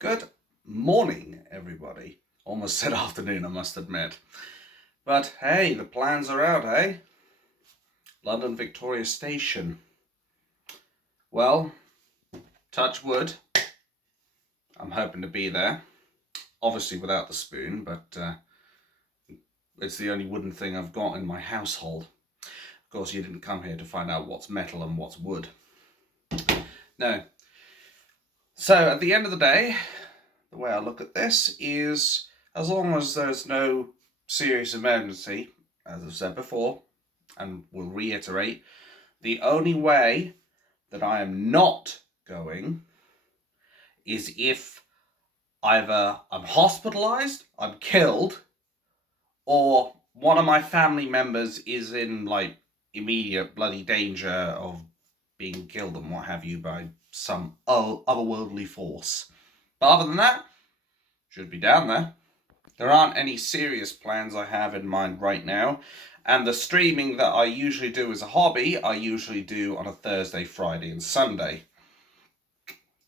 Good morning, everybody. Almost said afternoon, I must admit. But hey, the plans are out, eh? London Victoria Station. Well, touch wood. I'm hoping to be there. Obviously without the spoon, but it's the only wooden thing I've got in my household. Of course, you didn't come here to find out what's metal and what's wood. No. So, at the end of the day, the way I look at this is, as long as there's no serious emergency, as I've said before, and will reiterate, the only way that I am not going is if either I'm hospitalized, I'm killed, or one of my family members is in immediate bloody danger of being killed and what have you by some otherworldly force. But other than that, should be down there. There aren't any serious plans I have in mind right now, and the streaming that I usually do as a hobby, I usually do on a Thursday, Friday and Sunday.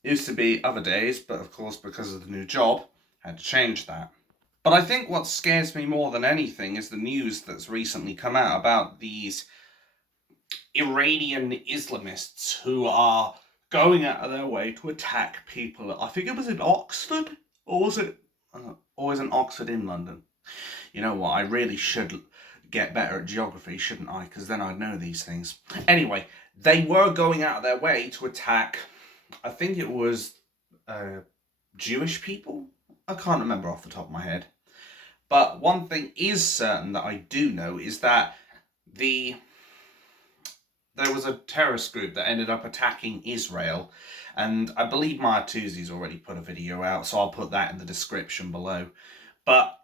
Used to be other days, but of course because of the new job, had to change that. But I think what scares me more than anything is the news that's recently come out about these Iranian Islamists who are going out of their way to attack people. I think it was in Oxford, or was it always in Oxford in London? You know what, I really should get better at geography, shouldn't I? Because then I'd know these things. Anyway, they were going out of their way to attack, I think it was Jewish people? I can't remember off the top of my head. But one thing is certain that I do know is that there was a terrorist group that ended up attacking Israel, and I believe Maya Tuzi's already put a video out, so I'll put that in the description below. But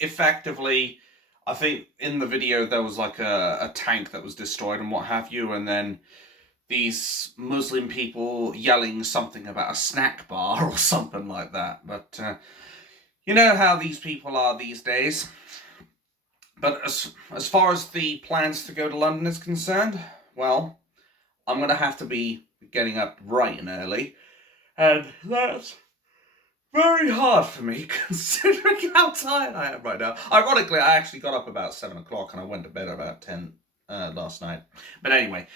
effectively, I think in the video there was like a tank that was destroyed and what have you, and then these Muslim people yelling something about a snack bar or something like that. But you know how these people are these days. But as far as the plans to go to London is concerned, well, I'm going to have to be getting up bright and early, and that's very hard for me considering how tired I am right now. Ironically, I actually got up about 7 o'clock and I went to bed about 10 last night. But anyway,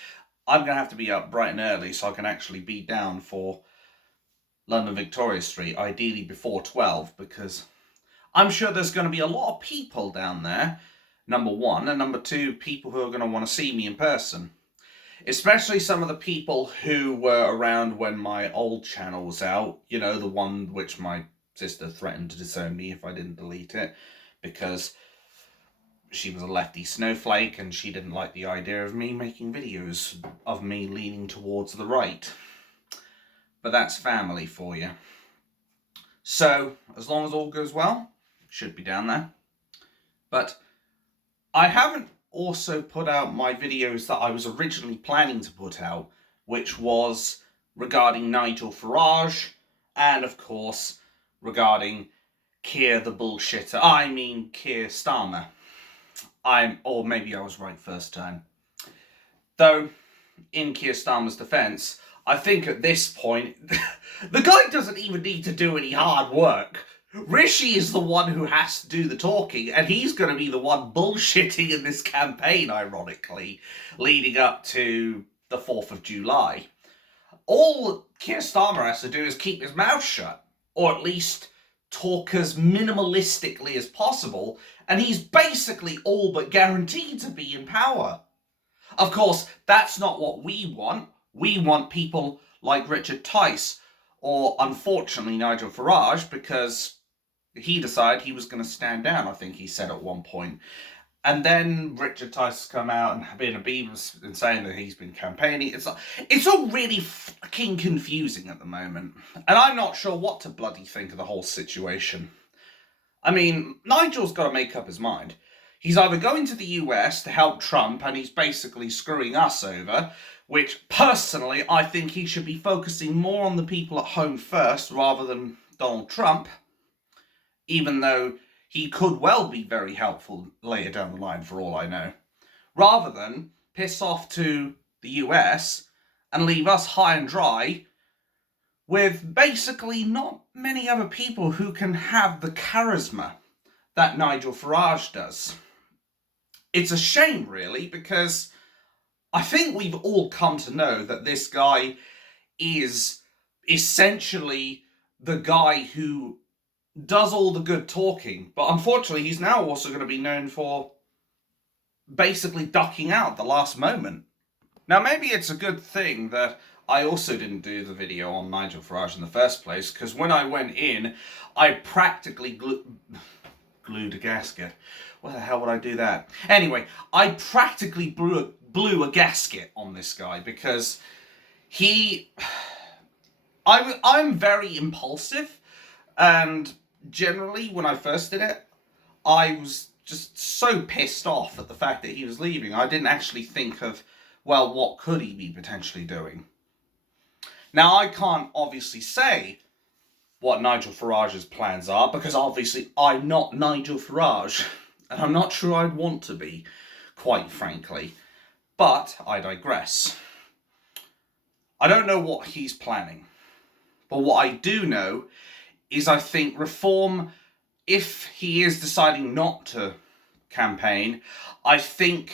I'm going to have to be up bright and early so I can actually be down for London Victoria Street, ideally before 12, because I'm sure there's going to be a lot of people down there, number one, and number two, people who are going to want to see me in person. Especially some of the people who were around when my old channel was out, you know, the one which my sister threatened to disown me if I didn't delete it, because she was a lefty snowflake and she didn't like the idea of me making videos of me leaning towards the right. But that's family for you. So, as long as all goes well, should be down there. But I haven't also put out my videos that I was originally planning to put out, which was regarding Nigel Farage, and of course, regarding Keir the bullshitter. I mean, Keir Starmer. Or maybe I was right first time. Though, in Keir Starmer's defence, I think at this point, the guy doesn't even need to do any hard work. Rishi is the one who has to do the talking, and he's going to be the one bullshitting in this campaign, ironically, leading up to the 4th of July. All Keir Starmer has to do is keep his mouth shut, or at least talk as minimalistically as possible, and he's basically all but guaranteed to be in power. Of course, that's not what we want. We want people like Richard Tice, or unfortunately Nigel Farage, because he decided he was going to stand down, I think he said at one point. And then Richard Tice has come out and been a beavis and saying that he's been campaigning. It's all really fucking confusing at the moment. And I'm not sure what to bloody think of the whole situation. I mean, Nigel's got to make up his mind. He's either going to the US to help Trump and he's basically screwing us over, which personally I think he should be focusing more on the people at home first rather than Donald Trump, even though he could well be very helpful later down the line for all I know, rather than piss off to the US and leave us high and dry with basically not many other people who can have the charisma that Nigel Farage does. It's a shame, really, because I think we've all come to know that this guy is essentially the guy who does all the good talking, but unfortunately he's now also going to be known for basically ducking out at the last moment. Now, maybe it's a good thing that I also didn't do the video on Nigel Farage in the first place, because when I went in, I practically glued a gasket. Why the hell would I do that? Anyway, I practically blew a gasket on this guy, because I'm very impulsive, and generally when I first did it, I was just so pissed off at the fact that he was leaving. I didn't actually think of, well, what could he be potentially doing? Now, I can't obviously say what Nigel Farage's plans are, because obviously I'm not Nigel Farage, and I'm not sure I'd want to be, quite frankly. But I digress. I don't know what he's planning, but what I do know is I think reform, if he is deciding not to campaign, I think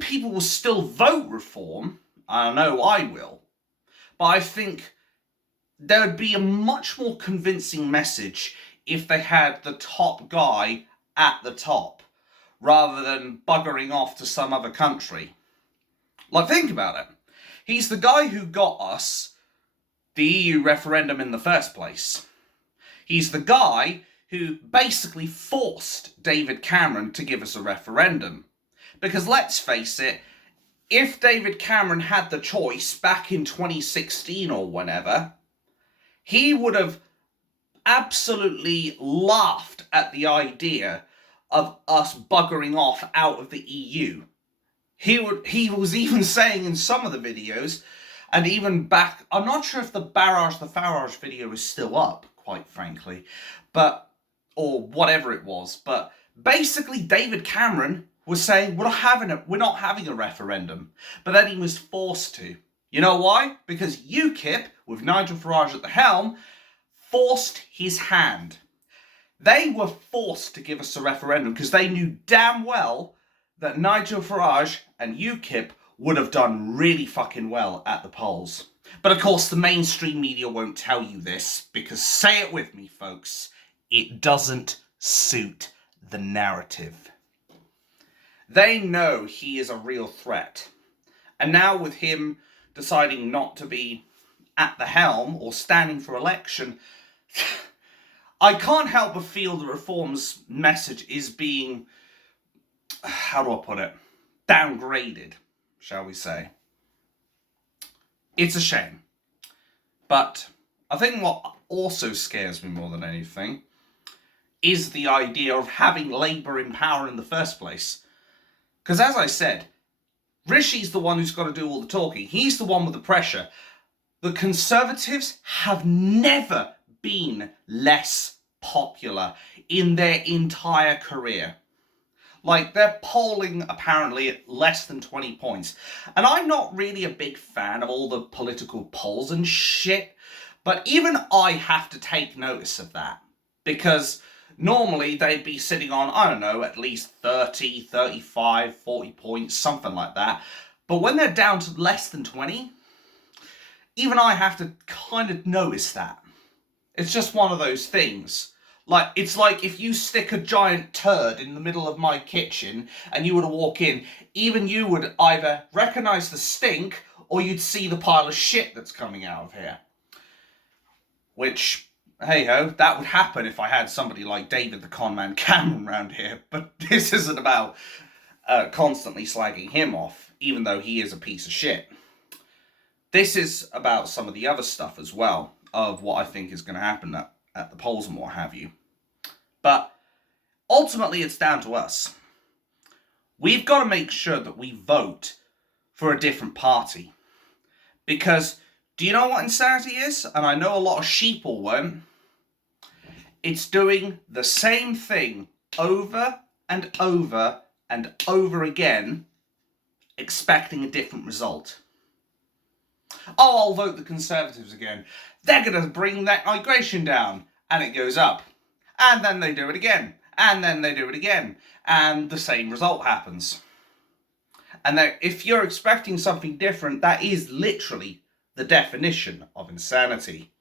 people will still vote reform. I know I will. But I think there would be a much more convincing message if they had the top guy at the top, rather than buggering off to some other country. Like, think about it. He's the guy who got us the EU referendum in the first place. He's the guy who basically forced David Cameron to give us a referendum. Because let's face it, if David Cameron had the choice back in 2016 or whenever, he would have absolutely laughed at the idea of us buggering off out of the EU. He was even saying in some of the videos, and even back, I'm not sure if the Farage video is still up, quite frankly, or whatever it was, but basically David Cameron was saying, we're not having a referendum, but then he was forced to. You know why? Because UKIP, with Nigel Farage at the helm, forced his hand. They were forced to give us a referendum because they knew damn well that Nigel Farage and UKIP would have done really fucking well at the polls. But of course, the mainstream media won't tell you this, because, say it with me, folks, it doesn't suit the narrative. They know he is a real threat. And now with him deciding not to be at the helm or standing for election, I can't help but feel the Reform's message is being, how do I put it, downgraded, shall we say. It's a shame. But I think what also scares me more than anything is the idea of having Labour in power in the first place. Because as I said, Rishi's the one who's got to do all the talking. He's the one with the pressure. The Conservatives have never been less popular in their entire career. Like, they're polling apparently at less than 20 points. And I'm not really a big fan of all the political polls and shit, but even I have to take notice of that. Because normally they'd be sitting on, I don't know, at least 30, 35, 40 points, something like that. But when they're down to less than 20, even I have to kind of notice that. It's just one of those things. Like, it's like if you stick a giant turd in the middle of my kitchen and you were to walk in, even you would either recognise the stink or you'd see the pile of shit that's coming out of here. Which, hey-ho, that would happen if I had somebody like David the Conman Cameron around here, but this isn't about constantly slagging him off, even though he is a piece of shit. This is about some of the other stuff as well, of what I think is going to happen at the polls and what have you. But ultimately it's down to us. We've got to make sure that we vote for a different party. Because, do you know what insanity is? And I know a lot of sheeple won't. It's doing the same thing over and over and over again, expecting a different result. Oh, I'll vote the Conservatives again. They're going to bring that migration down. And it goes up. And then they do it again. And then they do it again. And the same result happens. And that if you're expecting something different, that is literally the definition of insanity.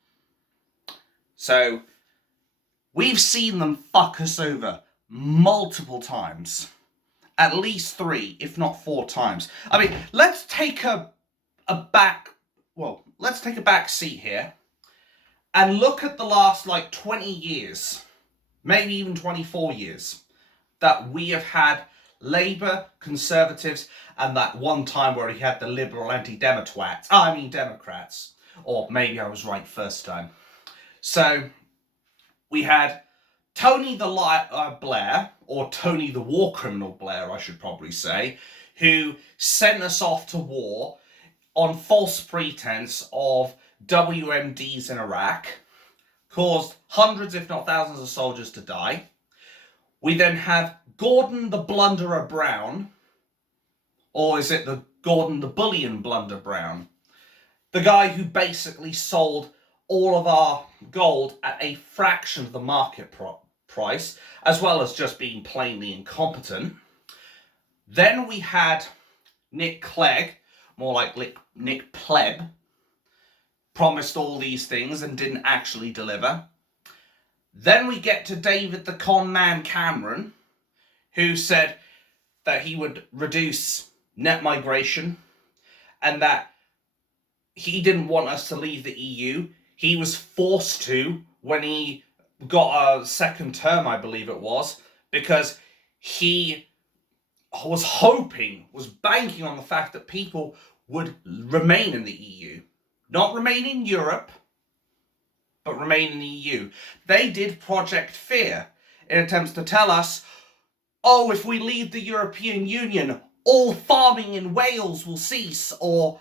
So, we've seen them fuck us over multiple times. At least 3, if not 4 times. I mean, let's take a back seat here and look at the last 20 years, maybe even 24 years, that we have had Labour, Conservatives, and that one time where he had the Liberal Democrats. Or maybe I was right first time. So, we had Tony the Blair, or Tony the war criminal Blair, I should probably say, who sent us off to war on false pretense of WMDs in Iraq, caused hundreds if not thousands of soldiers to die. We then have Gordon the Blunderer Brown, or is it the Gordon the Bullion Blunder Brown? The guy who basically sold all of our gold at a fraction of the market price, as well as just being plainly incompetent. Then we had Nick Clegg, more like Nick Pleb, promised all these things and didn't actually deliver. Then we get to David the Con Man Cameron, who said that he would reduce net migration and that he didn't want us to leave the EU. He was forced to when he got a second term, I believe it was, because he was banking on the fact that people would remain in the EU. Not remain in Europe, but remain in the EU. They did Project Fear in attempts to tell us, oh, if we leave the European Union, all farming in Wales will cease, or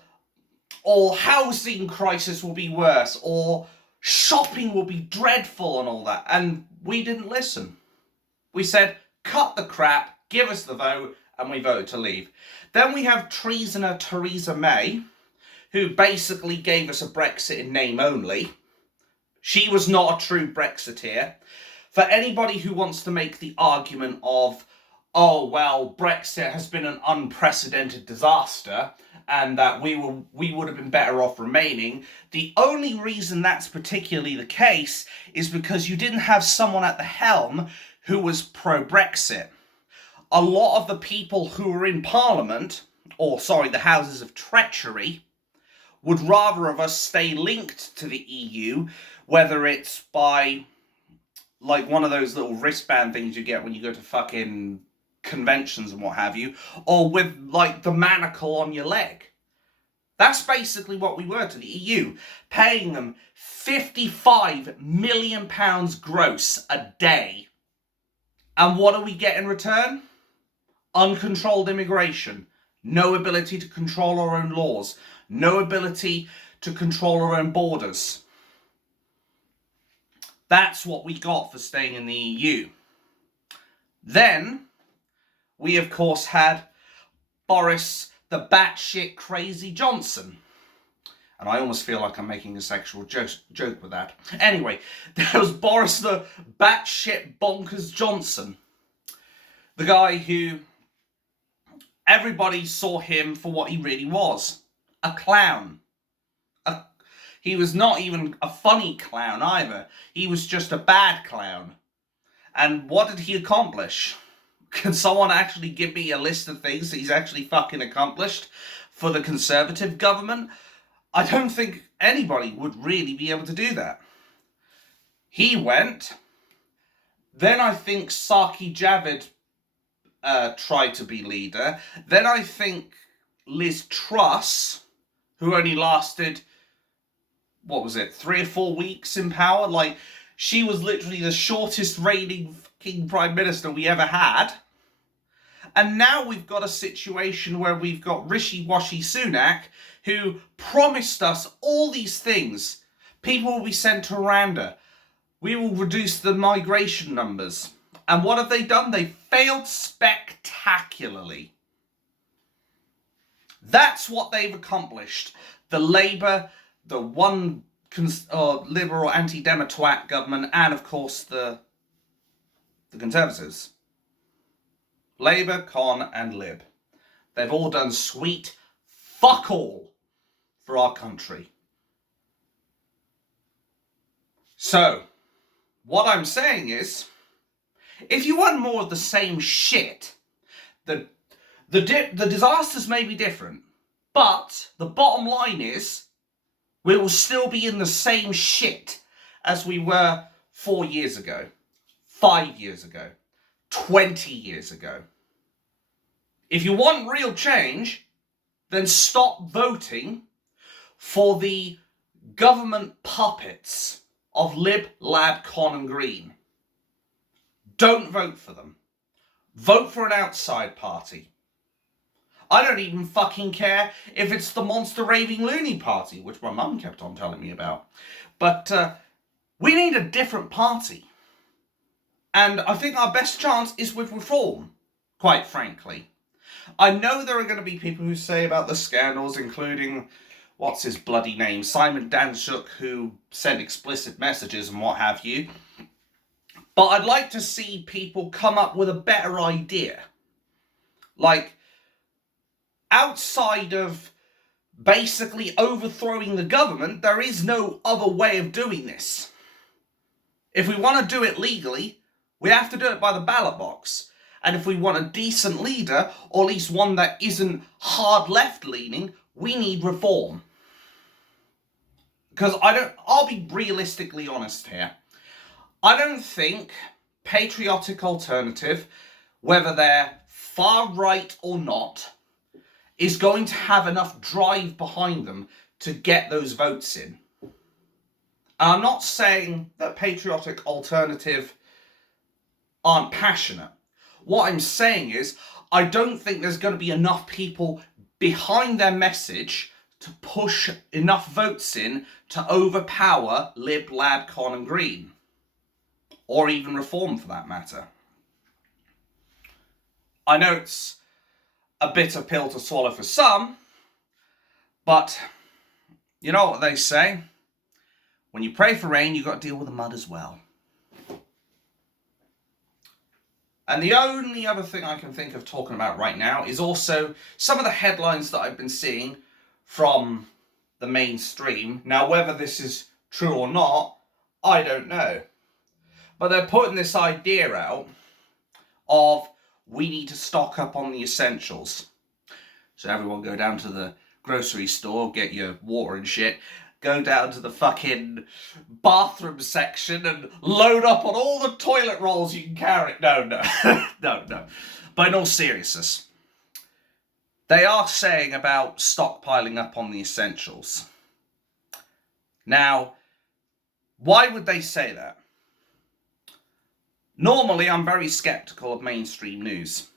housing crisis will be worse, or shopping will be dreadful and all that. And we didn't listen. We said, cut the crap, give us the vote, and we voted to leave. Then we have treasoner Theresa May, who basically gave us a Brexit in name only. She was not a true Brexiteer. For anybody who wants to make the argument of, oh, well, Brexit has been an unprecedented disaster and that we would have been better off remaining, the only reason that's particularly the case is because you didn't have someone at the helm who was pro-Brexit. A lot of the people who were in Parliament, the Houses of Treachery, would rather of us stay linked to the EU, whether it's by one of those little wristband things you get when you go to fucking conventions and what have you, or with the manacle on your leg. That's basically what we were to the EU, paying them £55 million gross a day. And what do we get in return? Uncontrolled immigration, no ability to control our own laws, no ability to control our own borders. That's what we got for staying in the EU. Then, we of course had Boris the batshit crazy Johnson. And I almost feel like I'm making a sexual joke with that. Anyway, there was Boris the batshit bonkers Johnson. The guy who everybody saw him for what he really was. A clown. He was not even a funny clown either. He was just a bad clown. And what did he accomplish? Can someone actually give me a list of things that he's actually fucking accomplished for the Conservative government? I don't think anybody would really be able to do that. He went. Then I think Saki Javid tried to be leader. Then I think Liz Truss, who only lasted, 3 or 4 weeks in power? She was literally the shortest reigning fucking Prime Minister we ever had. And now we've got a situation where we've got Rishi-Washy Sunak, who promised us all these things. People will be sent to Rwanda. We will reduce the migration numbers. And what have they done? They failed spectacularly. That's what they've accomplished. the Labour, the one liberal anti-Demo twat government, and of course the Conservatives. Labour, Con, and Lib. They've all done sweet fuck all for our country. So, what I'm saying is, if you want more of the same shit, the disasters may be different, but the bottom line is, we will still be in the same shit as we were 4 years ago, 5 years ago, 20 years ago. If you want real change, then stop voting for the government puppets of Lib, Lab, Con and Green. Don't vote for them. Vote for an outside party. I don't even fucking care if it's the Monster Raving Loony Party, which my mum kept on telling me about. But we need a different party. And I think our best chance is with reform, quite frankly. I know there are going to be people who say about the scandals, including, what's his bloody name, Simon Danczuk, who sent explicit messages and what have you. But I'd like to see people come up with a better idea. Like, outside of basically overthrowing the government, there is no other way of doing this. If we want to do it legally, we have to do it by the ballot box. And if we want a decent leader, or at least one that isn't hard left-leaning, we need reform. Because I'll be realistically honest here. I don't think patriotic alternative, whether they're far right or not, is going to have enough drive behind them to get those votes in. And I'm not saying that patriotic alternative aren't passionate. What I'm saying is, I don't think there's going to be enough people behind their message to push enough votes in to overpower Lib, Lab, Con and Green. Or even reform for that matter. I know it's a bitter pill to swallow for some, but you know what they say? When you pray for rain, you've got to deal with the mud as well. And the only other thing I can think of talking about right now is also some of the headlines that I've been seeing from the mainstream. Now, whether this is true or not, I don't know. But they're putting this idea out of we need to stock up on the essentials. So everyone go down to the grocery store, get your water and shit, go down to the fucking bathroom section and load up on all the toilet rolls you can carry. No. No. But in all seriousness, they are saying about stockpiling up on the essentials. Now, why would they say that? Normally, I'm very skeptical of mainstream news.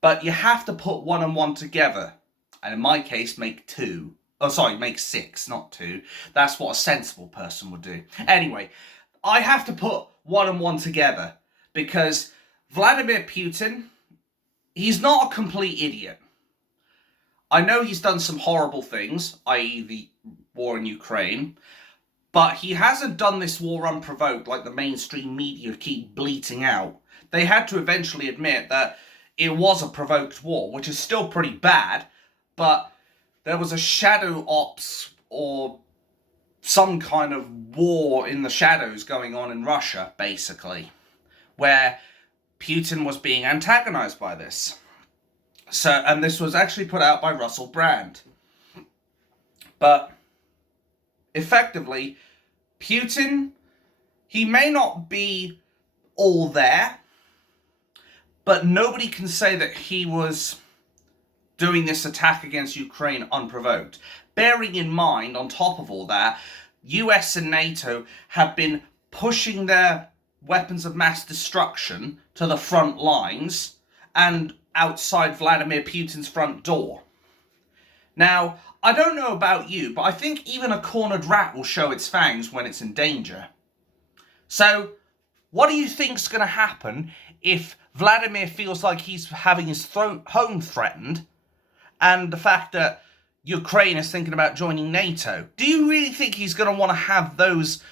But you have to put one and one together. And in my case, make six, not two. That's what a sensible person would do. Anyway, I have to put one and one together. Because Vladimir Putin, he's not a complete idiot. I know he's done some horrible things, i.e. the war in Ukraine. But he hasn't done this war unprovoked like the mainstream media keep bleating out. They had to eventually admit that it was a provoked war, which is still pretty bad, but there was a shadow ops or some kind of war in the shadows going on in Russia, basically, where Putin was being antagonized by this. And this was actually put out by Russell Brand. But effectively, Putin, he may not be all there, but nobody can say that he was doing this attack against Ukraine unprovoked. Bearing in mind, on top of all that, US and NATO have been pushing their weapons of mass destruction to the front lines and outside Vladimir Putin's front door. Now, I don't know about you, but I think even a cornered rat will show its fangs when it's in danger. So, what do you think's going to happen if Vladimir feels like he's having his home threatened, and the fact that Ukraine is thinking about joining NATO, do you really think he's going to want to have those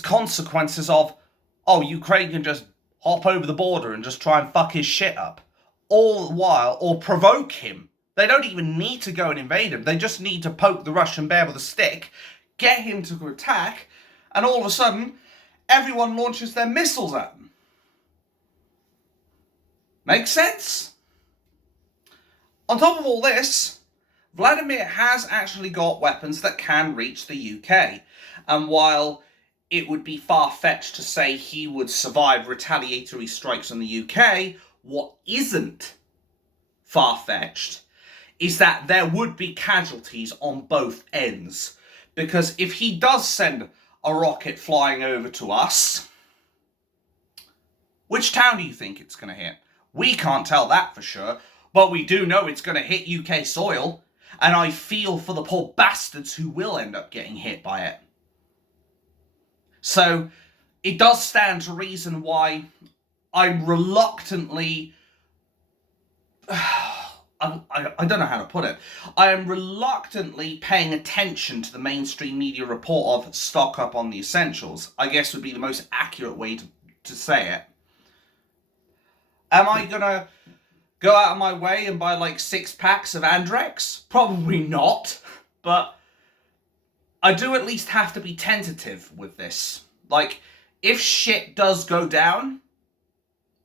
consequences of, oh, Ukraine can just hop over the border and just try and fuck his shit up, all the while, or provoke him? They don't even need to go and invade him. They just need to poke the Russian bear with a stick, get him to attack, and all of a sudden, everyone launches their missiles at them. Makes sense? On top of all this, Vladimir has actually got weapons that can reach the UK. And while it would be far-fetched to say he would survive retaliatory strikes on the UK, what isn't far-fetched is that there would be casualties on both ends. Because if he does send a rocket flying over to us, which town do you think it's going to hit? We can't tell that for sure, but we do know it's going to hit UK soil, and I feel for the poor bastards who will end up getting hit by it. So, it does stand to reason why I'm reluctantly... I don't know how to put it. I am reluctantly paying attention to the mainstream media report of stock up on the essentials. I guess would be the most accurate way to say it. Am I gonna go out of my way and buy like 6 packs of Andrex? Probably not. But I do at least have to be tentative with this. Like, if shit does go down,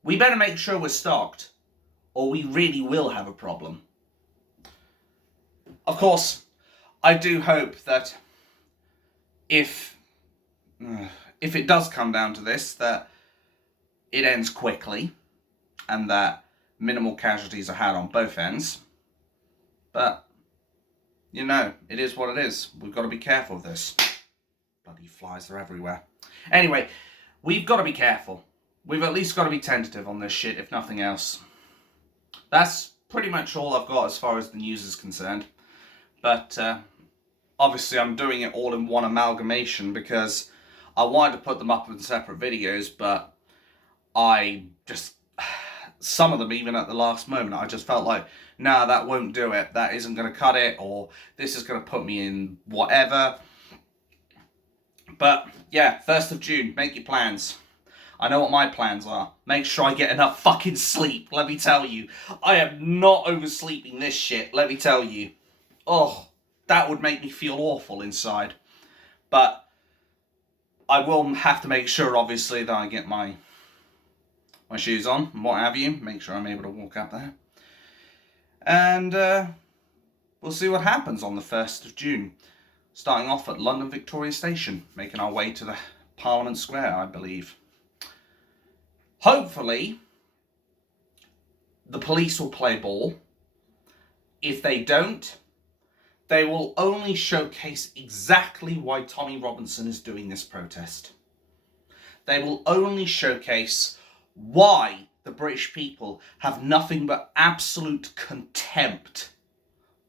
we better make sure we're stocked, or we really will have a problem. Of course, I do hope that if it does come down to this, that it ends quickly and that minimal casualties are had on both ends. But, you know, it is what it is. We've got to be careful of this. Bloody flies are everywhere. Anyway, we've got to be careful. We've at least got to be tentative on this shit, if nothing else. That's pretty much all I've got as far as the news is concerned. But obviously I'm doing it all in one amalgamation because I wanted to put them up in separate videos, but I just... some of them, even at the last moment, I just felt like, nah, that won't do it. That isn't going to cut it, or this is going to put me in whatever. But, yeah, 1st of June, make your plans. I know what my plans are. Make sure I get enough fucking sleep, let me tell you. I am not oversleeping this shit, let me tell you. Oh, that would make me feel awful inside. But I will have to make sure, obviously, that I get my shoes on and what have you. Make sure I'm able to walk up there. And we'll see what happens on the 1st of June. Starting off at London Victoria Station, making our way to the Parliament Square, I believe. Hopefully, the police will play ball. If they don't, they will only showcase exactly why Tommy Robinson is doing this protest. They will only showcase why the British people have nothing but absolute contempt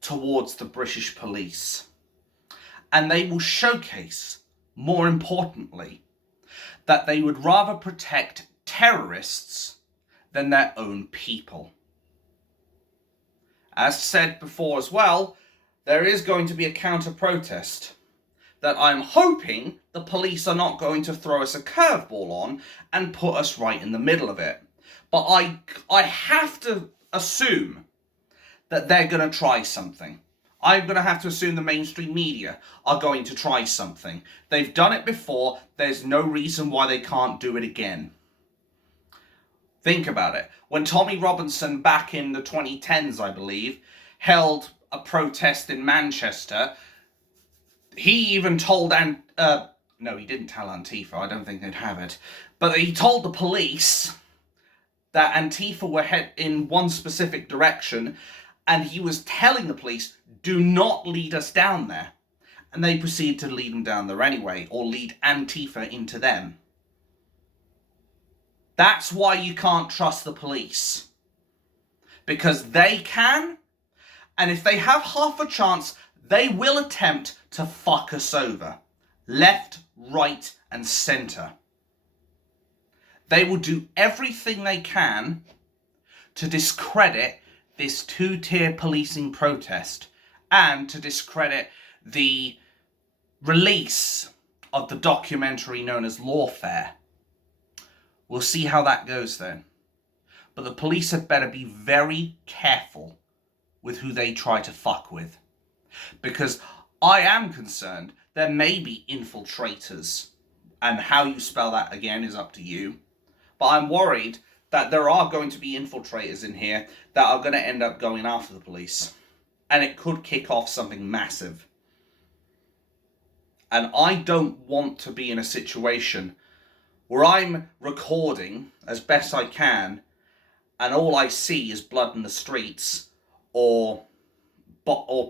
towards the British police. And they will showcase, more importantly, that they would rather protect terrorists than their own people. As said before as well, there is going to be a counter-protest that I'm hoping the police are not going to throw us a curveball on and put us right in the middle of it. But I have to assume that they're going to try something. I'm going to have to assume the mainstream media are going to try something. They've done it before. There's no reason why they can't do it again. Think about it. When Tommy Robinson, back in the 2010s, I believe, held a protest in Manchester, he even told... no, he didn't tell Antifa. I don't think they'd have it. But he told the police that Antifa were head in one specific direction, and he was telling the police, do not lead us down there. And they proceeded to lead them down there anyway, or lead Antifa into them. That's why you can't trust the police. Because they can, and if they have half a chance, they will attempt to fuck us over. Left, right, and centre. They will do everything they can to discredit this two-tier policing protest and to discredit the release of the documentary known as Lawfare. We'll see how that goes then. But the police had better be very careful with who they try to fuck with. Because I am concerned there may be infiltrators. And how you spell that again is up to you. But I'm worried that there are going to be infiltrators in here that are going to end up going after the police. And it could kick off something massive. And I don't want to be in a situation where I'm recording as best I can and all I see is blood in the streets or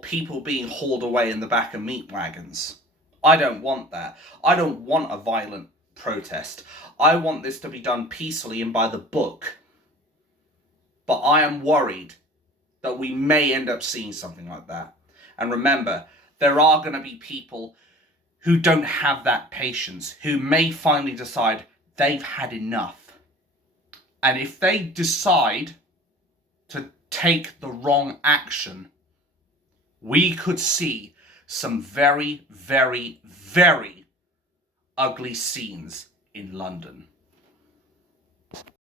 people being hauled away in the back of meat wagons. I don't want that. I don't want a violent protest. I want this to be done peacefully and by the book. But I am worried that we may end up seeing something like that. And remember, there are going to be people who don't have that patience, who may finally decide they've had enough. And if they decide to take the wrong action, we could see some very, very, very ugly scenes in London.